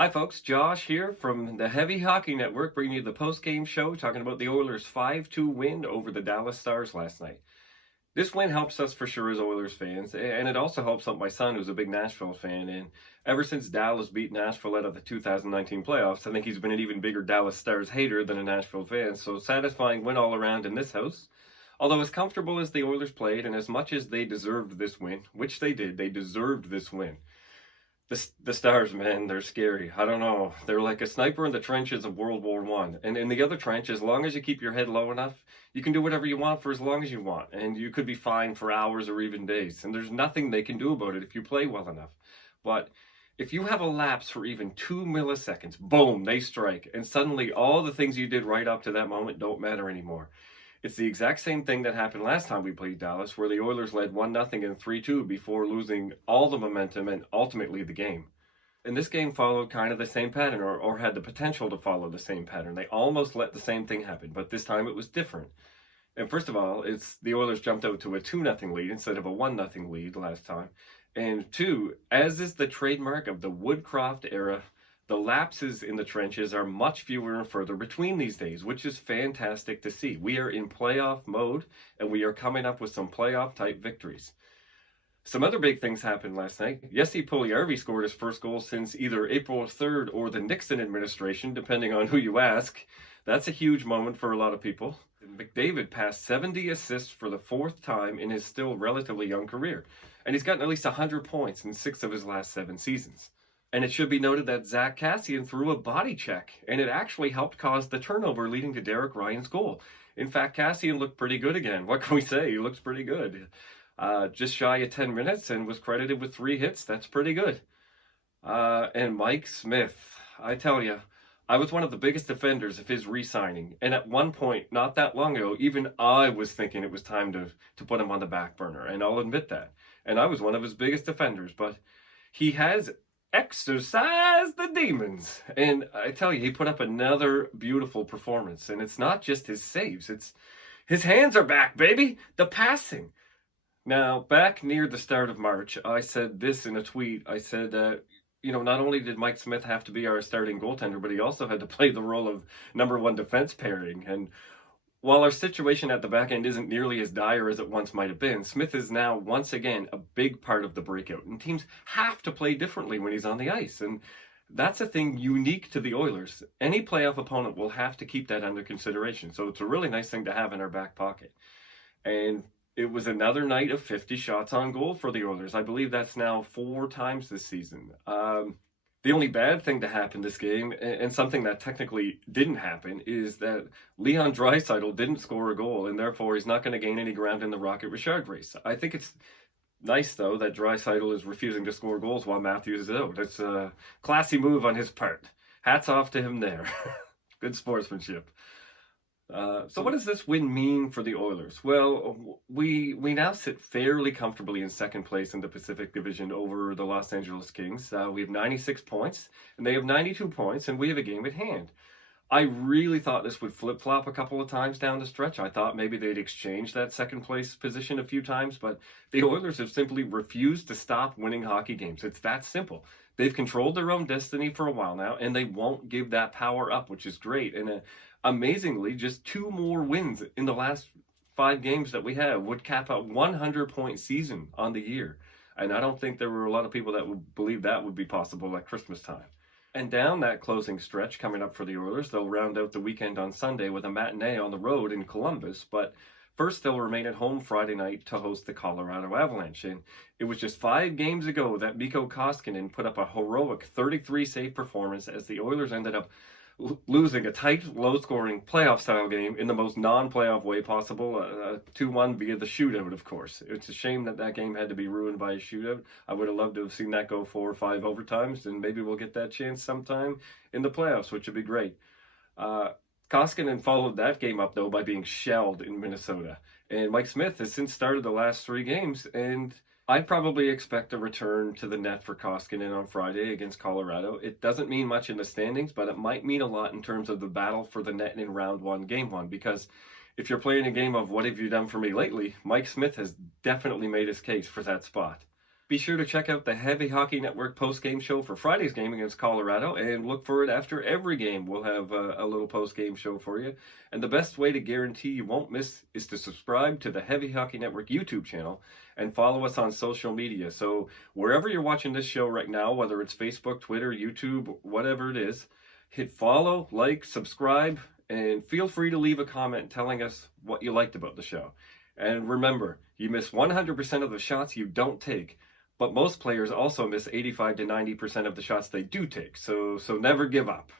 Hi folks, Josh here from the Heavy Hockey Network bringing you the post-game show talking about the Oilers' 5-2 win over the Dallas Stars last night. This win helps us for sure as Oilers fans, and it also helps out my son who's a big Nashville fan. And ever since Dallas beat Nashville out of the 2019 playoffs, I think he's been an even bigger Dallas Stars hater than a Nashville fan. So satisfying win all around in this house. Although as comfortable as the Oilers played and as much as they deserved this win, which they did, they deserved this win. The Stars, man, they're scary. I don't know. They're like a sniper in the trenches of World War One. And in the other trench, as long as you keep your head low enough, you can do whatever you want for as long as you want. And you could be fine for hours or even days. And there's nothing they can do about it if you play well enough. But if you have a lapse for even 2 milliseconds, boom, they strike. And suddenly all the things you did right up to that moment don't matter anymore. It's the exact same thing that happened last time we played Dallas, where the Oilers led 1-0 and 3-2 before losing all the momentum and ultimately the game. And this game followed kind of the same pattern, or had the potential to follow the same pattern. They almost let the same thing happen, but this time it was different. And first of all, it's the Oilers jumped out to a 2-0 lead instead of a 1-0 lead last time. And two, as is the trademark of the Woodcroft era, the lapses in the trenches are much fewer and further between these days, which is fantastic to see. We are in playoff mode, and we are coming up with some playoff-type victories. Some other big things happened last night. Jesse Puljujärvi scored his first goal since either April 3rd or the Nixon administration, depending on who you ask. That's a huge moment for a lot of people. McDavid passed 70 assists for the fourth time in his still relatively young career, and he's gotten at least 100 points in 6 of his last 7 seasons. And it should be noted that Zach Kassian threw a body check, and it actually helped cause the turnover leading to Derek Ryan's goal. In fact, Kassian looked pretty good again. What can we say? He looks pretty good. Just shy of 10 minutes and was credited with 3 hits. That's pretty good. And Mike Smith, I tell you, I was one of the biggest defenders of his re-signing. And at one point, not that long ago, even I was thinking it was time to put him on the back burner. And I'll admit that. And I was one of his biggest defenders. But he has exercise the demons, and I tell you, he put up another beautiful performance. And it's not just his saves, it's his hands are back, baby. The passing. Now, back near the start of March, I said this in a tweet. I said not only did Mike Smith have to be our starting goaltender, but he also had to play the role of number one defense pairing. And while our situation at the back end isn't nearly as dire as it once might have been, Smith is now once again a big part of the breakout. And teams have to play differently when he's on the ice. And that's a thing unique to the Oilers. Any playoff opponent will have to keep that under consideration. So it's a really nice thing to have in our back pocket. And it was another night of 50 shots on goal for the Oilers. I believe that's now 4 times this season. The only bad thing to happen this game, and something that technically didn't happen, is that Leon Draisaitl didn't score a goal, and therefore he's not going to gain any ground in the Rocket Richard race. I think it's nice, though, that Draisaitl is refusing to score goals while Matthews is out. It's a classy move on his part. Hats off to him there. Good sportsmanship. So what does this win mean for the Oilers? Well, we now sit fairly comfortably in second place in the Pacific Division over the Los Angeles Kings. We have 96 points, and they have 92 points, and we have a game at hand. I really thought this would flip-flop a couple of times down the stretch. I thought maybe they'd exchange that second place position a few times, but the Oilers have simply refused to stop winning hockey games. It's that simple. They've controlled their own destiny for a while now, and they won't give that power up, which is great. And amazingly, just 2 more wins in the last 5 games that we have would cap a 100-point season on the year. And I don't think there were a lot of people that would believe that would be possible at Christmas time. And down that closing stretch coming up for the Oilers, they'll round out the weekend on Sunday with a matinee on the road in Columbus. But first, they'll remain at home Friday night to host the Colorado Avalanche. And it was just 5 games ago that Mikko Koskinen put up a heroic 33-save performance as the Oilers ended up losing a tight, low-scoring playoff-style game in the most non-playoff way possible, 2-1 via the shootout, of course. It's a shame that game had to be ruined by a shootout. I would have loved to have seen that go 4 or 5 overtimes, and maybe we'll get that chance sometime in the playoffs, which would be great. Koskinen followed that game up, though, by being shelled in Minnesota. And Mike Smith has since started the last 3 games, and I'd probably expect a return to the net for Koskinen on Friday against Colorado. It doesn't mean much in the standings, but it might mean a lot in terms of the battle for the net in round 1, game 1, because if you're playing a game of what have you done for me lately, Mike Smith has definitely made his case for that spot. Be sure to check out the Heavy Hockey Network post-game show for Friday's game against Colorado, and look for it after every game. We'll have a little post-game show for you. And the best way to guarantee you won't miss is to subscribe to the Heavy Hockey Network YouTube channel and follow us on social media. So wherever you're watching this show right now, whether it's Facebook, Twitter, YouTube, whatever it is, hit follow, like, subscribe, and feel free to leave a comment telling us what you liked about the show. And remember, you miss 100% of the shots you don't take, but most players also miss 85 to 90% of the shots they do take, so never give up.